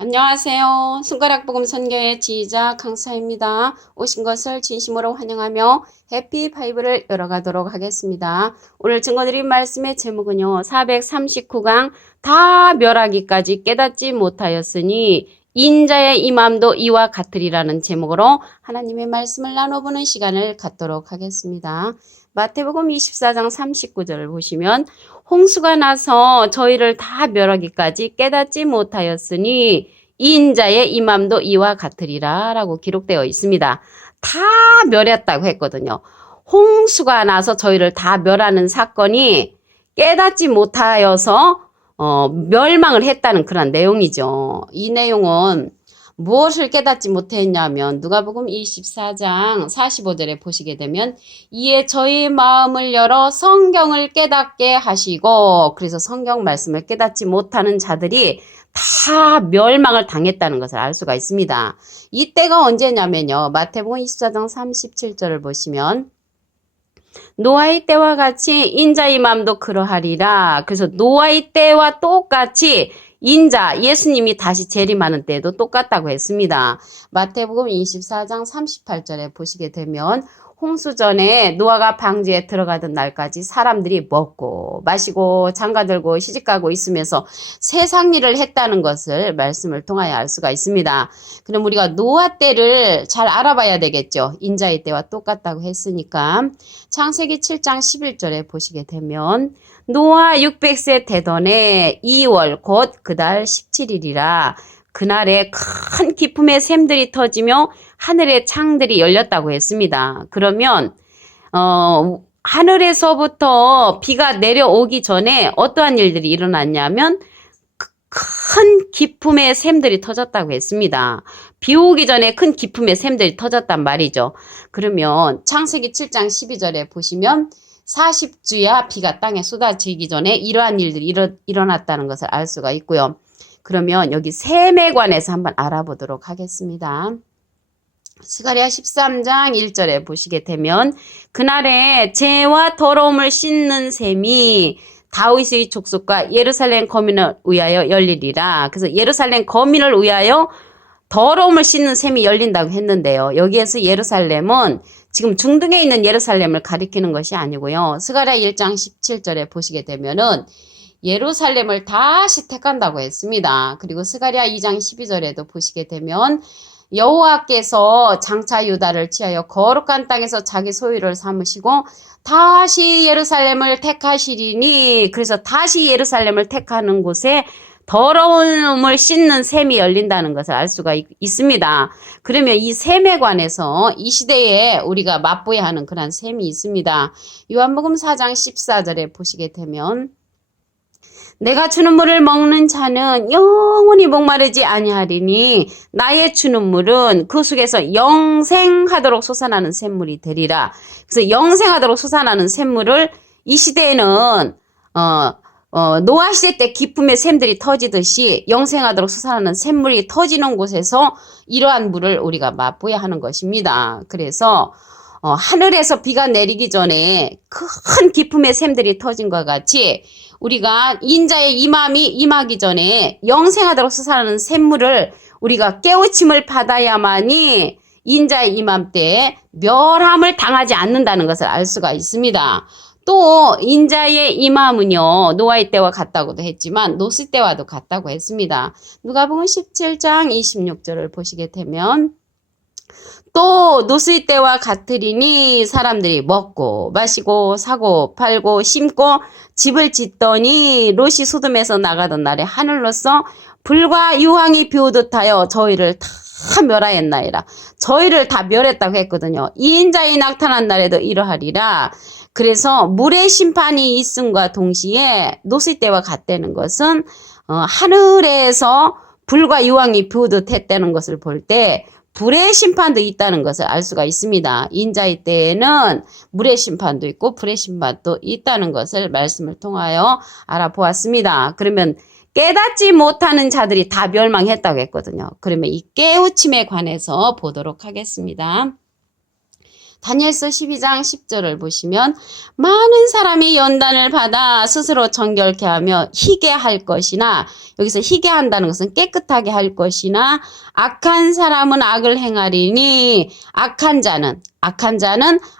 안녕하세요. 손가락복음 선교의 지휘자 강사입니다. 오신 것을 진심으로 환영하며 해피 바이블을 열어가도록 하겠습니다. 오늘 증거드린 말씀의 제목은요. 439강 다 멸하기까지 깨닫지 못하였으니 인자의 임함도 이와 같으리라는 제목으로 하나님의 말씀을 나눠보는 시간을 갖도록 하겠습니다. 마태복음 24장 39절을 보시면 홍수가 나서 저희를 다 멸하기까지 깨닫지 못하였으니 인자의 임함도 이와 같으리라 라고 기록되어 있습니다. 다 멸했다고 했거든요. 홍수가 나서 저희를 다 멸하는 사건이 깨닫지 못하여서 멸망을 했다는 그런 내용이죠. 이 내용은 무엇을 깨닫지 못했냐면 누가복음 24장 45절에 보시게 되면 이에 저희 마음을 열어 성경을 깨닫게 하시고, 그래서 성경 말씀을 깨닫지 못하는 자들이 다 멸망을 당했다는 것을 알 수가 있습니다. 이때가 언제냐면요. 마태복음 24장 37절을 보시면 노아의 때와 같이 인자의 맘도 그러하리라. 그래서 노아의 때와 똑같이 인자, 예수님이 다시 재림하는 때도 똑같다고 했습니다. 마태복음 24장 38절에 보시게 되면 홍수 전에 노아가 방주에 들어가던 날까지 사람들이 먹고 마시고 장가들고 시집가고 있으면서 세상 일을 했다는 것을 말씀을 통하여 알 수가 있습니다. 그럼 우리가 노아 때를 잘 알아봐야 되겠죠. 인자의 때와 똑같다고 했으니까 창세기 7장 11절에 보시게 되면 노아 600세 되던 해 2월 곧 그달 17일이라 그날에 큰 기쁨의 샘들이 터지며 하늘의 창들이 열렸다고 했습니다. 그러면 하늘에서부터 비가 내려오기 전에 어떠한 일들이 일어났냐면 큰 기쁨의 샘들이 터졌다고 했습니다. 비 오기 전에 큰 기쁨의 샘들이 터졌단 말이죠. 그러면 창세기 7장 12절에 보시면 40주야 비가 땅에 쏟아지기 전에 이러한 일들이 일어났다는 것을 알 수가 있고요. 그러면 여기 셈에 관해서 한번 알아보도록 하겠습니다. 스가랴 13장 1절에 보시게 되면 그날에 죄와 더러움을 씻는 셈이 다윗의 족속과 예루살렘 거민을 위하여 열리리라. 그래서 예루살렘 거민을 위하여 더러움을 씻는 셈이 열린다고 했는데요. 여기에서 예루살렘은 지금 중동에 있는 예루살렘을 가리키는 것이 아니고요. 스가랴 1장 17절에 보시게 되면은 예루살렘을 다시 택한다고 했습니다. 그리고 스가랴 2장 12절에도 보시게 되면 여호와께서 장차 유다를 취하여 거룩한 땅에서 자기 소유를 삼으시고 다시 예루살렘을 택하시리니, 그래서 다시 예루살렘을 택하는 곳에 더러움을 씻는 셈이 열린다는 것을 알 수가 있습니다. 그러면 이 셈에 관해서 이 시대에 우리가 맛보야 하는 그런 셈이 있습니다. 요한복음 4장 14절에 보시게 되면 내가 주는 물을 먹는 자는 영원히 목마르지 아니하리니 나의 주는 물은 그 속에서 영생하도록 솟아나는 샘물이 되리라. 그래서 영생하도록 솟아나는 샘물을 이 시대에는 노아 시대 때 기쁨의 샘들이 터지듯이 영생하도록 솟아나는 샘물이 터지는 곳에서 이러한 물을 우리가 맛보야 하는 것입니다. 그래서 하늘에서 비가 내리기 전에 큰 기쁨의 샘들이 터진 것 같이 우리가 인자의 임함이 임하기 전에 영생하도록 솟아나는 샘물을 우리가 깨우침을 받아야만이 인자의 임함 때에 멸함을 당하지 않는다는 것을 알 수가 있습니다. 또 인자의 임함은요 노아의 때와 같다고도 했지만 노스 때와도 같다고 했습니다. 누가복음 17장 26절을 보시게 되면 또 노스의 때와 같으리니 사람들이 먹고 마시고 사고 팔고 심고 집을 짓더니 롯이 소돔에서 나가던 날에 하늘로서 불과 유황이 비오듯 하여 저희를 다 멸하였나이다. 저희를 다 멸했다고 했거든요. 이 인자의 나타난 날에도 이러하리라. 그래서 물의 심판이 있음과 동시에 노스의 때와 같다는 것은 하늘에서 불과 유황이 비오듯 했다는 것을 볼 때 불의 심판도 있다는 것을 알 수가 있습니다. 인자의 때에는 물의 심판도 있고 불의 심판도 있다는 것을 말씀을 통하여 알아보았습니다. 그러면 깨닫지 못하는 자들이 다 멸망했다고 했거든요. 그러면 이 깨우침에 관해서 보도록 하겠습니다. 다니엘서 12장 10절을 보시면 많은 사람이 연단을 받아 스스로 정결케 하며 희게 할 것이나, 여기서 희게 한다는 것은 깨끗하게 할 것이나, 악한 사람은 악을 행하리니 악한 자는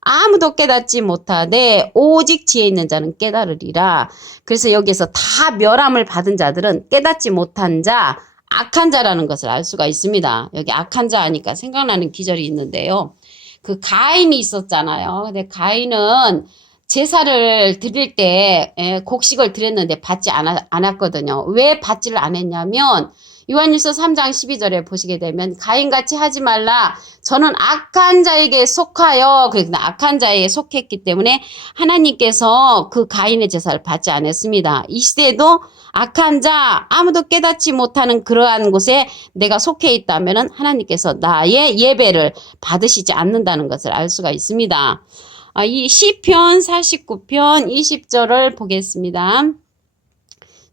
아무도 깨닫지 못하되 오직 지혜 있는 자는 깨달으리라. 그래서 여기에서 다 멸함을 받은 자들은 깨닫지 못한 자, 악한 자라는 것을 알 수가 있습니다. 여기 악한 자 하니까 생각나는 기절이 있는데요. 그 가인이 있었잖아요. 근데 가인은 제사를 드릴 때 곡식을 드렸는데 받지 않았거든요. 왜 받지를 않았냐면 요한일서 3장 12절에 보시게 되면 가인같이 하지 말라. 저는 악한 자에게 속하여, 그러니까 악한 자에게 속했기 때문에 하나님께서 그 가인의 제사를 받지 않았습니다. 이 시대에도 악한 자, 아무도 깨닫지 못하는 그러한 곳에 내가 속해 있다면 하나님께서 나의 예배를 받으시지 않는다는 것을 알 수가 있습니다. 이 시편 49편 20절을 보겠습니다.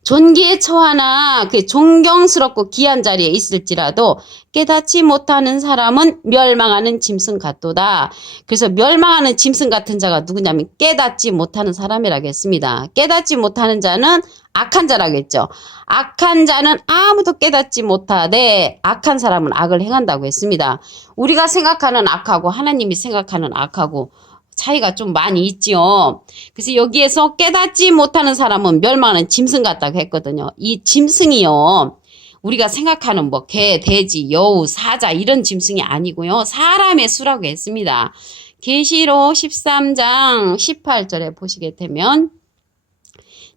존귀에 처하나 그 존경스럽고 귀한 자리에 있을지라도 깨닫지 못하는 사람은 멸망하는 짐승 같도다. 그래서 멸망하는 짐승 같은 자가 누구냐면 깨닫지 못하는 사람이라고 했습니다. 깨닫지 못하는 자는 악한 자라겠죠. 악한 자는 아무도 깨닫지 못하되 악한 사람은 악을 행한다고 했습니다. 우리가 생각하는 악하고 하나님이 생각하는 악하고 차이가 좀 많이 있지요. 그래서 여기에서 깨닫지 못하는 사람은 멸망하는 짐승 같다고 했거든요. 이 짐승이요, 우리가 생각하는 뭐 개, 돼지, 여우, 사자 이런 짐승이 아니고요. 사람의 수라고 했습니다. 계시록 13장 18절에 보시게 되면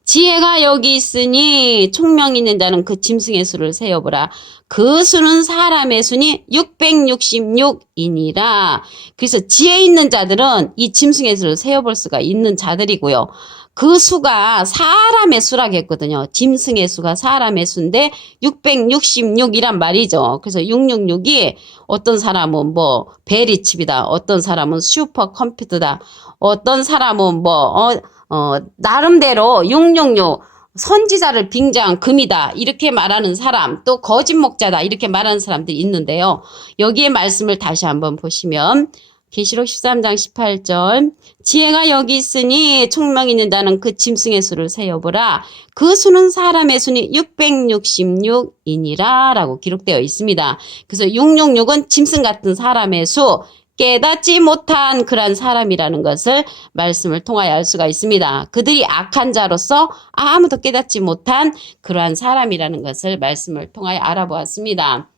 지혜가 여기 있으니 총명 있는 자는 그 짐승의 수를 세어보라. 그 수는 사람의 수니 666이니라. 그래서 지혜 있는 자들은 이 짐승의 수를 세어볼 수가 있는 자들이고요. 그 수가 사람의 수라고 했거든요. 짐승의 수가 사람의 수인데 666이란 말이죠. 그래서 666이 어떤 사람은 뭐 베리칩이다. 어떤 사람은 슈퍼컴퓨터다. 어떤 사람은 나름대로 666 선지자를 빙자한 금이다 이렇게 말하는 사람, 또 거짓 목자다 이렇게 말하는 사람들이 있는데요. 여기에 말씀을 다시 한번 보시면 계시록 13장 18절 지혜가 여기 있으니 총명 있는 자는 그 짐승의 수를 세어보라. 그 수는 사람의 수니 666이니라 라고 기록되어 있습니다. 그래서 666은 짐승 같은 사람의 수, 깨닫지 못한 그러한 사람이라는 것을 말씀을 통하여 알 수가 있습니다. 그들이 악한 자로서 아무도 깨닫지 못한 그러한 사람이라는 것을 말씀을 통하여 알아보았습니다.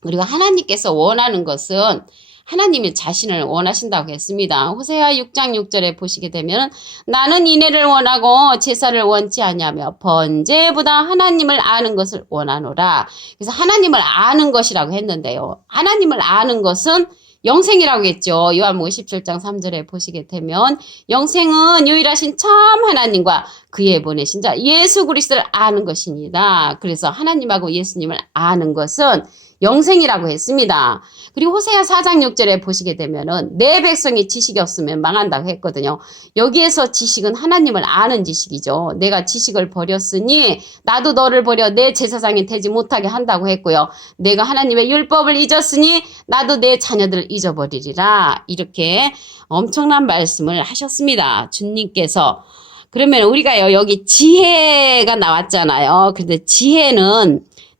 그리고 하나님께서 원하는 것은 하나님이 자신을 원하신다고 했습니다. 호세아 6장 6절에 보시게 되면 나는 인애를 원하고 제사를 원치 아니하며 번제보다 하나님을 아는 것을 원하노라. 그래서 하나님을 아는 것이라고 했는데요. 하나님을 아는 것은 영생이라고 했죠. 요한복음 17장 3절에 보시게 되면 영생은 유일하신 참 하나님과 그의 보내신 자 예수 그리스도를 아는 것입니다. 그래서 하나님하고 예수님을 아는 것은 영생이라고 했습니다. 그리고 호세아 4장 6절에 보시게 되면은 내 백성이 지식이 없으면 망한다고 했거든요. 여기에서 지식은 하나님을 아는 지식이죠. 내가 지식을 버렸으니 나도 너를 버려 내 제사장이 되지 못하게 한다고 했고요. 내가 하나님의 율법을 잊었으니 나도 내 자녀들을 잊어버리리라. 이렇게 엄청난 말씀을 하셨습니다. 주님께서. 그러면 우리가 여기 지혜가 나왔잖아요. 근데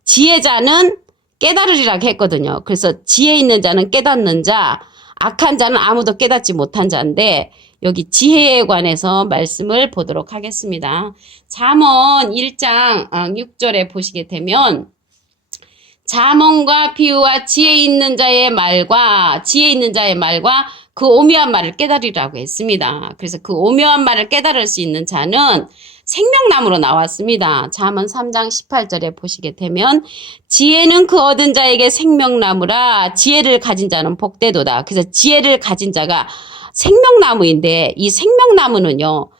지혜자는 깨달으리라고 했거든요. 그래서 지혜 있는 자는 깨닫는 자, 악한 자는 아무도 깨닫지 못한 자인데 여기 지혜에 관해서 말씀을 보도록 하겠습니다. 잠언 1장 6절에 보시게 되면 잠언과 비유와 지혜 있는 자의 말과 그 오묘한 말을 깨달으라고 했습니다. 그래서 그 오묘한 말을 깨달을 수 있는 자는 생명나무로 나왔습니다. 잠언 3장 18절에 보시게 되면 지혜는 그 얻은 자에게 생명나무라 지혜를 가진 자는 복되도다. 그래서 지혜를 가진 자가 생명나무인데 이 생명나무는요.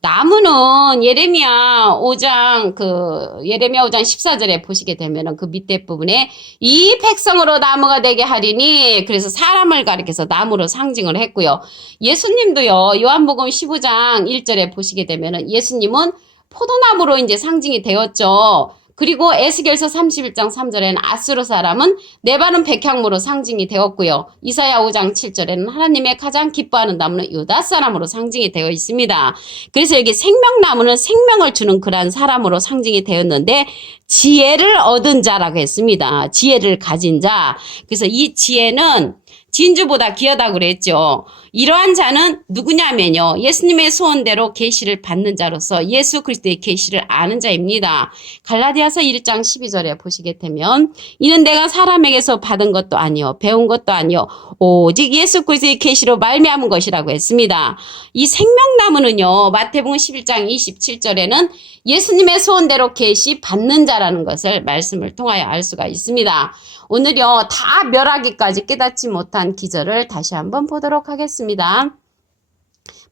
나무는 예레미야 5장 14절에 보시게 되면은 그 밑에 부분에 이 백성으로 나무가 되게 하리니 그래서 사람을 가리켜서 나무로 상징을 했고요. 예수님도요. 요한복음 15장 1절에 보시게 되면은 예수님은 포도나무로 이제 상징이 되었죠. 그리고 에스겔서 31장 3절에는 아수르 사람은 네 발은 백향무로 상징이 되었고요. 이사야 5장 7절에는 하나님의 가장 기뻐하는 나무는 유다 사람으로 상징이 되어 있습니다. 그래서 여기 생명나무는 생명을 주는 그러한 사람으로 상징이 되었는데 지혜를 얻은 자라고 했습니다. 지혜를 가진 자. 그래서 이 지혜는 진주보다 귀하다고 그랬죠. 이러한 자는 누구냐면요. 예수님의 소원대로 계시를 받는 자로서 예수 그리스도의 계시를 아는 자입니다. 갈라디아서 1장 12절에 보시게 되면 이는 내가 사람에게서 받은 것도 아니요 배운 것도 아니요 오직 예수 그리스도의 계시로 말미암은 것이라고 했습니다. 이 생명나무는요. 마태복음 11장 27절에는 예수님의 소원대로 계시 받는 자라는 것을 말씀을 통하여 알 수가 있습니다. 오늘요 다 멸하기까지 깨닫지 못한 기절을 다시 한번 보도록 하겠습니다.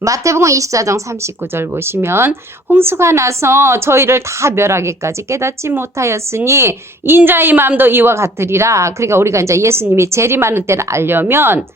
마태복음 24장 39절 보시면 홍수가 나서 저희를 다 멸하기까지 깨닫지 못하였으니 인자의 마음도 이와 같으리라. 그러니까 우리가 이제 예수님이 재림하는 때를 알려면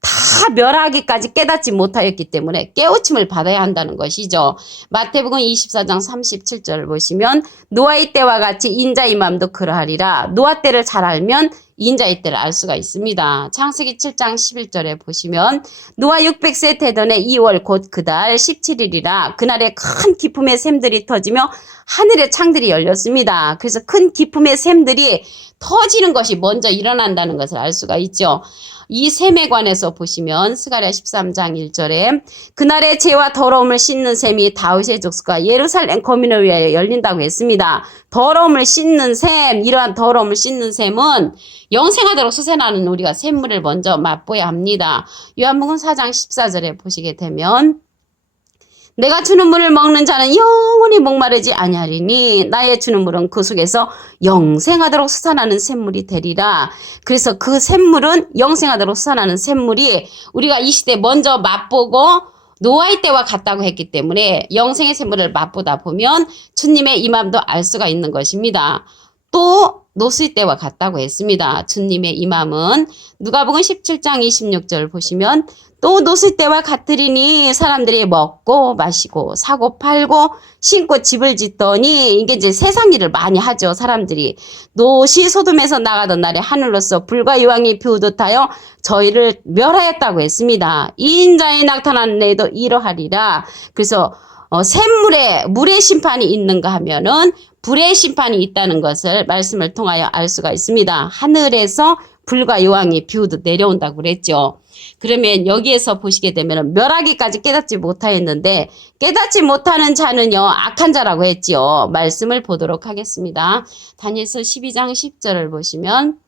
다 멸하기까지 깨닫지 못하였기 때문에 깨우침을 받아야 한다는 것이죠. 마태복음 24장 37절을 보시면 노아의 때와 같이 인자의 마음도 그러하리라. 노아 때를 잘 알면 인자의 때를 알 수가 있습니다. 창세기 7장 11절에 보시면 노아 600세 되던 해 2월 곧 그달 17일이라 그날에 큰 기품의 샘들이 터지며 하늘의 창들이 열렸습니다. 그래서 큰 기품의 샘들이 터지는 것이 먼저 일어난다는 것을 알 수가 있죠. 이 셈에 관해서 보시면 스가랴 13장 1절에 그날의 죄와 더러움을 씻는 셈이 다윗의 족속과 예루살렘 거민을 위하여 열린다고 했습니다. 더러움을 씻는 셈, 이러한 더러움을 씻는 셈은 영생하도록 수세나는 우리가 샘물을 먼저 맛보아야 합니다. 요한복음 4장 14절에 보시게 되면 내가 주는 물을 먹는 자는 영원히 목마르지 아니하리니 나의 주는 물은 그 속에서 영생하도록 솟아나는 샘물이 되리라. 그래서 그 샘물은 영생하도록 솟아나는 샘물이 우리가 이 시대에 먼저 맛보고 노아의 때와 같다고 했기 때문에 영생의 샘물을 맛보다 보면 주님의 임함도 알 수가 있는 것입니다. 또 노스의 때와 같다고 했습니다. 주님의 임함은 누가복음 17장 26절 보시면 또 노스의 때와 같으리니 사람들이 먹고 마시고 사고 팔고 신고 집을 짓더니 이게 이제 세상 일을 많이 하죠. 사람들이 노시 소돔에서 나가던 날에 하늘로서 불과 유황이 비우듯 하여 저희를 멸하였다고 했습니다. 이 인자에 나타나는 내도 이러하리라. 그래서 샘물에 물의 심판이 있는가 하면은 불의 심판이 있다는 것을 말씀을 통하여 알 수가 있습니다. 하늘에서 불과 여왕이 비우듯 내려온다고 그랬죠. 그러면 여기에서 보시게 되면 멸하기까지 깨닫지 못하였는데 깨닫지 못하는 자는요 악한 자라고 했지요. 말씀을 보도록 하겠습니다. 다니엘서 12장 10절을 보시면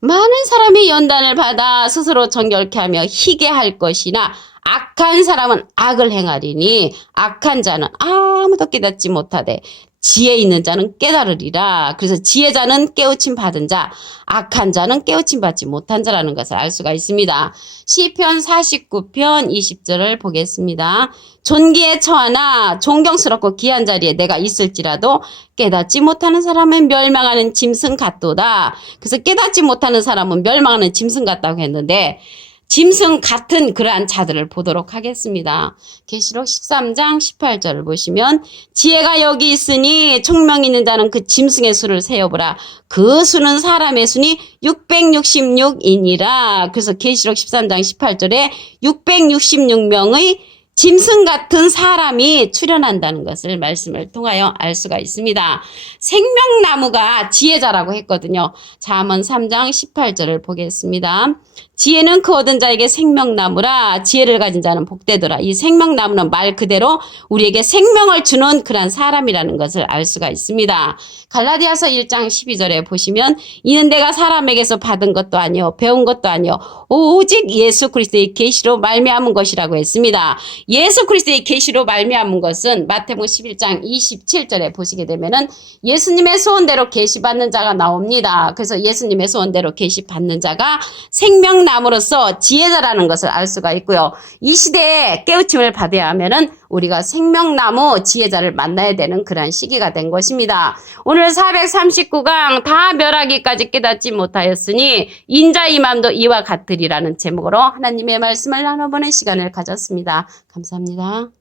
많은 사람이 연단을 받아 스스로 정결케 하며 희게 할 것이나 악한 사람은 악을 행하리니 악한 자는 아무도 깨닫지 못하되 지혜 있는 자는 깨달으리라. 그래서 지혜자는 깨우침 받은 자, 악한 자는 깨우침 받지 못한 자라는 것을 알 수가 있습니다. 시편 49편 20절을 보겠습니다. 존귀에 처하나 존경스럽고 귀한 자리에 내가 있을지라도 깨닫지 못하는 사람은 멸망하는 짐승 같도다. 그래서 깨닫지 못하는 사람은 멸망하는 짐승 같다고 했는데 짐승 같은 그러한 자들을 보도록 하겠습니다. 계시록 13장 18절을 보시면 지혜가 여기 있으니 총명 있는 자는 그 짐승의 수를 세어보라. 그 수는 사람의 수니 666이니라. 그래서 계시록 13장 18절에 666명의 짐승 같은 사람이 출현한다는 것을 말씀을 통하여 알 수가 있습니다. 생명나무가 지혜자라고 했거든요. 잠언 3장 18절을 보겠습니다. 지혜는 그 얻은 자에게 생명나무라. 지혜를 가진 자는 복되더라. 이 생명나무는 말 그대로 우리에게 생명을 주는 그런 사람이라는 것을 알 수가 있습니다. 갈라디아서 1장 12절에 보시면 이는 내가 사람에게서 받은 것도 아니요 배운 것도 아니요 오직 예수 그리스도의 계시로 말미암은 것이라고 했습니다. 예수 그리스도의 계시로 말미암은 것은 마태복음 11장 27절에 보시게 되면은 예수님의 소원대로 계시 받는 자가 나옵니다. 그래서 예수님의 소원대로 계시 받는 자가 생명나무로서 지혜자라는 것을 알 수가 있고요. 이 시대에 깨우침을 받아야 하면은 우리가 생명나무 지혜자를 만나야 되는 그런 시기가 된 것입니다. 오늘 439강 다 멸하기까지 깨닫지 못하였으니 인자의 맘도 이와 같으리라는 제목으로 하나님의 말씀을 나눠보는 시간을 가졌습니다. 감사합니다.